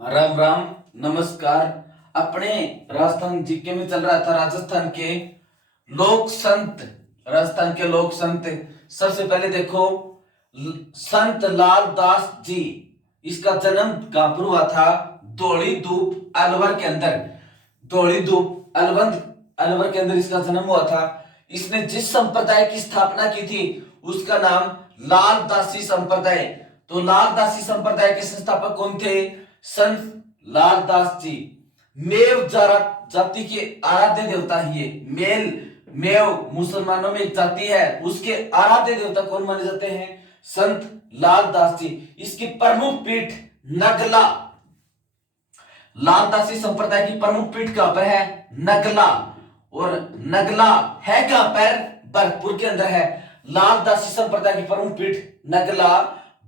राम राम। नमस्कार। अपने राजस्थान जीके में चल रहा था लोक संत राजस्थान के लोक संत। सबसे पहले देखो, संत लाल दास जी, इसका जन्म कहां पर हुआ था? धौली धूप अलवर के अंदर। धौली धूप अलवर के अंदर इसका जन्म हुआ था। इसने जिस संप्रदाय की स्थापना की थी उसका नाम लाल दासी संप्रदाय। तो लाल दासी संप्रदाय के संस्थापक कौन थे? संत लाल दास जी। मेव जाति के आराध्य देवता ही है। मेव मुसलमानों में एक जाति है, उसके आराध्य देवता कौन माने जाते हैं? संत लाल दास जी। इसकी प्रमुख पीठ नगला। लाल दासी संप्रदाय की प्रमुख पीठ कहां पर है? नगला। और नगला है कहां पर? भरतपुर के अंदर है। लाल दासी संप्रदाय की प्रमुख पीठ नगला,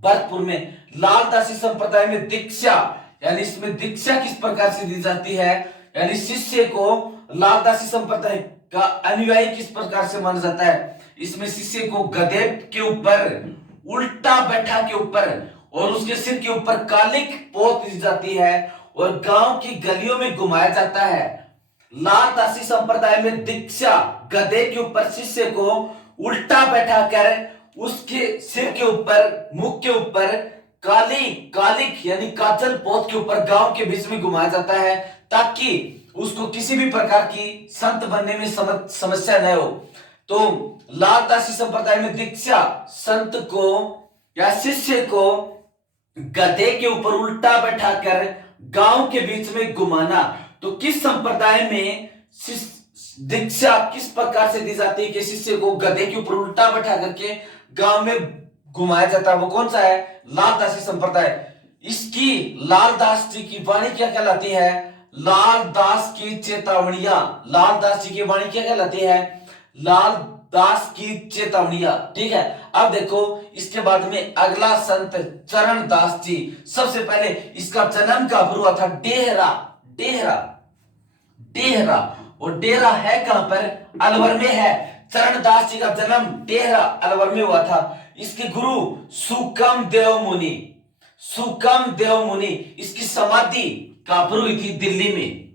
भरतपुर में। लाल दासी संप्रदाय में दीक्षा, यानी इसमें दीक्षा किस प्रकार से दी जाती है, यानी शिष्य को लाल दासी संप्रदाय का अनुयायी किस प्रकार से माना जाता है? इसमें शिष्य को गधे के ऊपर उल्टा बैठा के ऊपर और उसके सिर के ऊपर कालिक पोत दी जाती है और गांव की गलियों में घुमाया जाता है। लाल दासी संप्रदाय में दीक्षा, गधे के ऊपर शिष्य को उल्टा बैठाकर उसके सिर के ऊपर, मुख के ऊपर कालिक यानी काजल पोत के ऊपर गांव के बीच में घुमाया जाता है, ताकि उसको किसी भी प्रकार की संत बनने में समस्या न हो। तो लाल दासी संप्रदाय में दीक्षा, संत को या शिष्य को गधे के ऊपर उल्टा बैठाकर गांव के बीच में घुमाना। तो किस संप्रदाय में दीक्षा किस प्रकार से दी जाती है कि शिष्य को गधे के ऊपर उल्टा बैठा करके गांव में घुमाया जाता है? वो कौन सा है? लाल दासी संप्रदाय। इसकी लाल दास जी की वाणी क्या कहलाती है? लाल दास की चेतावनियां। लाल दास जी की वाणी क्या कहलाती है? लाल दास की चेतावनियां। ठीक है। अब देखो, इसके बाद में अगला संत चरण दास जी। सबसे पहले इसका जन्म कहां पर हुआ था? डेहरा। और डेरा है कहां पर? अलवर में है। चरण दास जी का जन्म डेहरा अलवर में हुआ था। इसके गुरु सुकम देव मुनि। इसकी समाधि कहां पर हुई थी? दिल्ली में।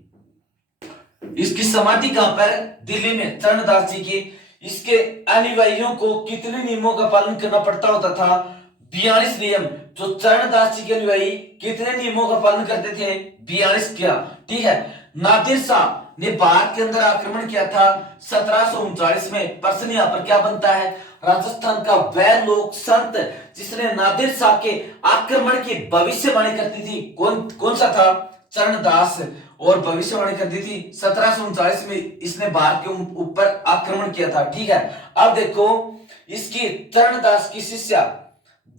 इसकी समाधि कहां पर? दिल्ली में, चरण दास जी की। इसके अनुयायियों को कितने नियमों का पालन करना पड़ता होता था? 42 नियम। जो चरण दास जी के अनुयायी कितने नियमों का पालन करते थे? 42 किया। ठीक है। नादिर शाह ने भारत के अंदर आक्रमण किया था 1739 में। प्रश्न यहां पर क्या बनता है? राजस्थान का वह लोक संत जिसने नादिर शाह के आक्रमण की भविष्यवाणी करती थी, कौन सा था? चरण दास। और भविष्यवाणी कर दी थी 1739 में इसने भारत के ऊपर आक्रमण किया था। ठीक है। अब देखो, इसकी चरण दास की शिष्या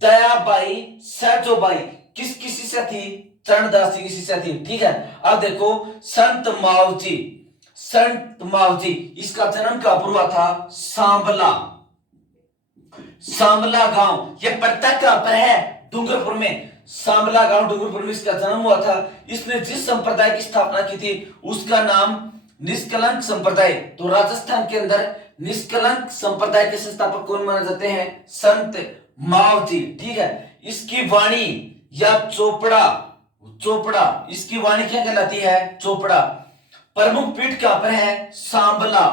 दयाबाई सैजोबाई किसकी शिष्या थी? चरण दास जी की शिष्या थी। ठीक है। अब देखो, संत मावजी, इसका जन्म कहां पर हुआ था? सांबला गांव। यह पड़ता कहां पर है? डूंगरपुर में। सांबला गांव डूंगरपुर में इसका जन्म हुआ था। इसने जिस संप्रदाय की स्थापना की थी उसका नाम निष्कलंक संप्रदाय। तो राजस्थान के अंदर निष्कलंक संप्रदाय के संस्थापक कौन माने जाते हैं? संत मावजी। ठीक है। इसकी वाणी या चोपड़ा, इसकी वाणी क्या कहलाती है? चोपड़ा। प्रमुख पीठ कहां पर है? सांबला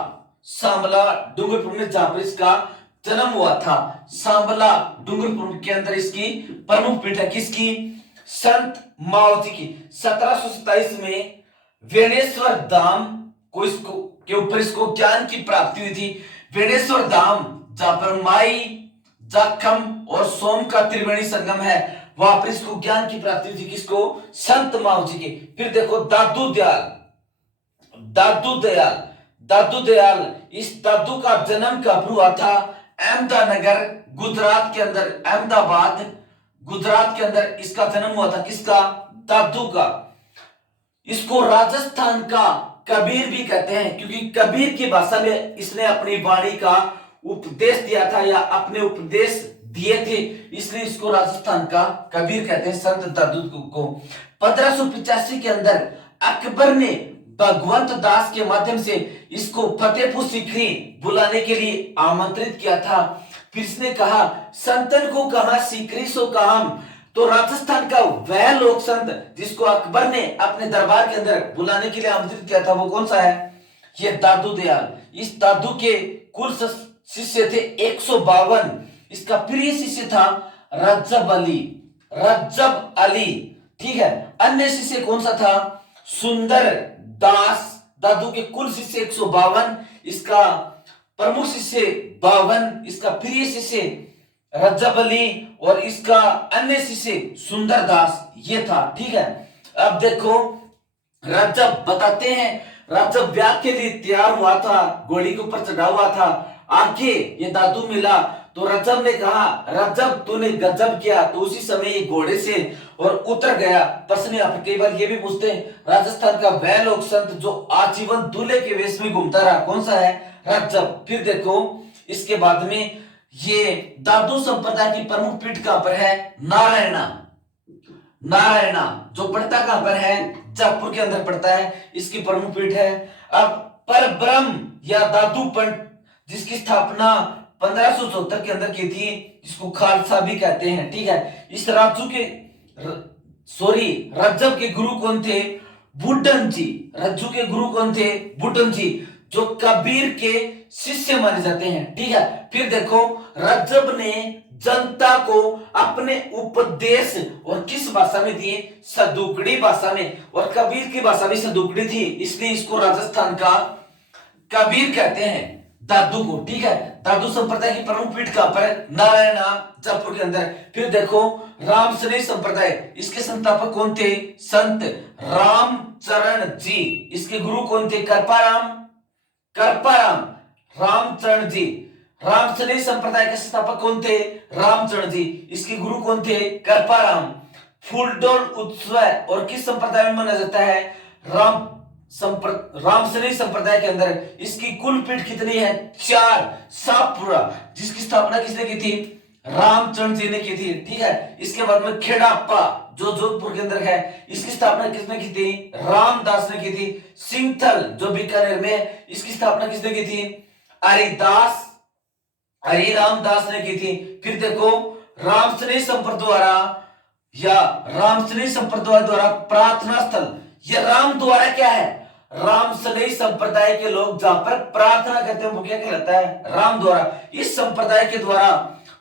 डूंगरपुर में, जहां पर इसका जन्म हुआ था। सांबला डूंगरपुर के अंदर इसकी प्रमुख पीठ है। किसकी? संत मावजी की। 1727 में वेणेश्वर धाम को के ऊपर इसको ज्ञान की प्राप्ति हुई थी। वेणेश्वर धाम, जहां पर माई, जाखम और सोम का त्रिवेणी संगम है, वहां पर इसको ज्ञान की प्राप्ति हुई थी। किसको? संत मावजी की। फिर देखो, दादू दयाल। इस दादू का जन्म कब हुआ था? अहमदानगर गुजरात के अंदर, अहमदाबाद गुजरात के अंदर इसका जन्म हुआ था। किसका? दादू का। इसको राजस्थान का कबीर भी कहते हैं, क्योंकि कबीर की भाषा में इसने अपनी वाणी का उपदेश दिया था या अपने उपदेश दिए थे, इसलिए इसको राजस्थान का कबीर कहते हैं, संत दादू को। 1585 के अंदर अकबर ने भगवंत दास के माध्यम से इसको फतेहपुर सीकरी बुलाने के लिए आमंत्रित किया था। फिर इसने कहा, संतन को कहा सीकरी सो काम, तो राजस्थान का वह लोक संत जिसको अकबर ने अपने दरबार के अंदर बुलाने के लिए आमंत्रित किया था वो कौन सा है? ये दादू दयाल। इस दादू के कुल शिष्य थे 152। इसका प्रिय शिष्य था रज्जब अली। रज्जब अली, ठीक है। अन्य शिष्य कौन सा था? सुंदर दास। दादू के कुल शिष्य 152, इसका प्रमुख शिष्य 52, इसका प्रिय शिष्य रज्जब अली और इसका अन्य शिष्य सुंदर दास, ये था, ठीक है। अब देखो रज्जब बताते हैं, रज्जब ब्याह के लिए तैयार हुआ था, घोड़ी के ऊपर चढ़ा हुआ था। आगे ये दादू मिला तो रज्जब ने कहा, रज्जब तूने गजब किया। तो उसी समय ये घोड़े से और उतर गया। प्रश्न यहाँ पर कई बार ये भी पूछते हैं, राजस्थान का वह लोक संत जो आजीवन दूल्हे के वेश में घूमता रहा कौन सा है? रज्जब। फिर देखो इसके बाद में ये दादू संप्रदाय की प्रमुख पीठ कहां पर है? नारायणा। नारायणा जो पड़ता कहां पर है? जयपुर के अंदर पड़ता है, इसकी प्रमुख पीठ है। अब परब्रह्म या दादू पंथ जिसकी स्थापना 1574 के अंदर की थी, जिसको खालसा भी कहते हैं, ठीक है। इस राजू के रज्जब के गुरु कौन थे? बुड्ढन जी। रज्जू के गुरु कौन थे? बुड्ढन जी, जो कबीर के शिष्य माने जाते हैं, ठीक है। फिर देखो रज्जब ने जनता को अपने उपदेश और किस भाषा में दिए? सदुकड़ी भाषा में। और कबीर की भाषा भी सदुकड़ी थी, इसलिए इसको राजस्थान का कबीर कहते हैं, दादू को, ठीक है। दादू संप्रदाय की प्रमुख पीठ कहां पर है? नारायणा, जयपुर के अंदर। फिर देखो रामसनेही संप्रदाय, इसके संस्थापक कौन थे? संत रामचरण जी। इसके गुरु कौन थे? कृपाराम। कृपाराम रामचरण जी। रामसनेही संप्रदाय के संस्थापक कौन थे? रामचरण जी। इसके गुरु कौन थे? कृपाराम। फूलडोल उत्सव और किस संप्रदाय में मनाया जाता है? रामसनेही संप्रदाय के अंदर। इसकी कुल पीठ कितनी है? 4। सापुरा, जिसकी स्थापना किसने की थी? रामचरण जी ने की थी, ठीक है। इसके बाद में खेड़ाप्पा जो जोधपुर के अंदर है, इसकी स्थापना किसने की थी? रामदास ने की थी। सिंथल जो बीकानेर में है, इसकी स्थापना किसने की थी? हरिरामदास ने की थी। फिर देखो रामसनेही संप्रदाय द्वारा प्रार्थना स्थल, यह राम द्वारा क्या है? रामसनेही संप्रदाय के लोग जहां पर प्रार्थना करते हैं वो क्या कहलाता है? राम द्वारा। इस संप्रदाय के द्वारा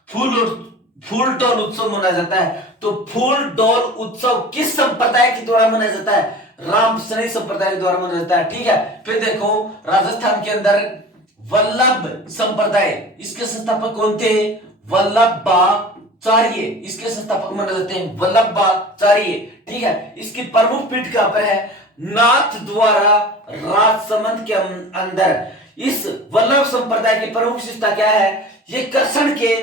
फूल डोल उत्सव मनाया जाता है। तो फूल डोल उत्सव किस संप्रदाय के द्वारा मनाया जाता है? रामसनेही संप्रदाय के द्वारा मनाया जाता है, ठीक है। फिर देखो राजस्थान के अंदर वल्लभ संप्रदाय, इसके संस्थापक कौन थे? वल्लभाचार्य। इसके संस्थापक माने जाते हैं वल्लभाचार्य, ठीक है। इसकी प्रमुख पीठ कहां पर है? नाथ द्वारा राजसमंद के अंदर। इस वल्लभ संप्रदाय की प्रमुख विशेषता क्या है? ये कृष्ण के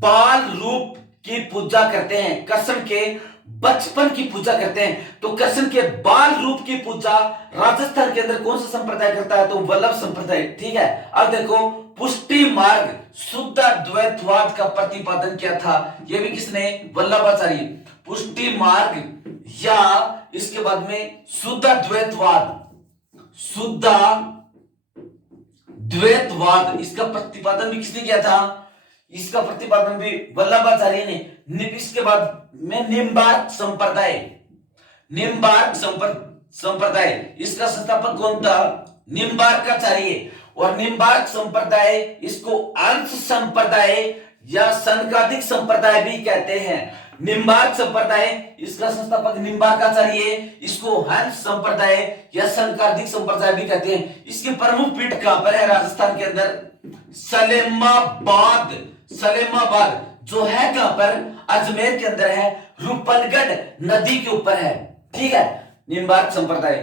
बाल रूप की पूजा करते हैं, कृष्ण के बचपन की पूजा करते हैं। तो कृष्ण के बाल रूप की पूजा राजस्थान के अंदर कौन सा संप्रदाय करता है? तो वल्लभ संप्रदाय, ठीक है। अब देखो पुष्टि मार्ग शुद्ध द्वैतवाद का प्रतिपादन किया था, यह भी किसने? वल्लभाचार्य। पुष्टि मार्ग या इसके बाद में शुद्ध द्वैतवाद, इसका प्रतिपादन भी किसने किया था? इसका प्रतिपादन भी वल्लभाचार्य ने। इसके बाद में निम्बार्क संप्रदाय, इसका संस्थापक कौन था? निम्बार्काचार्य। और निम्बार्क संप्रदाय इसको अंश संप्रदाय या संक्रांतिक संप्रदाय भी कहते हैं। निम्बार्क संप्रदाय, इसका संस्थापक निम्बार्काचार्य, इसको हंस संप्रदाय या संक्रांतिक संप्रदाय भी कहते हैं। इसकी प्रमुख पीठ कहां पर है? राजस्थान के अंदर सलेमाबाद जो है कहां पर? अजमेर के अंदर है, रूपनगढ़ नदी के ऊपर है, ठीक है। निम्बार्क संप्रदाय।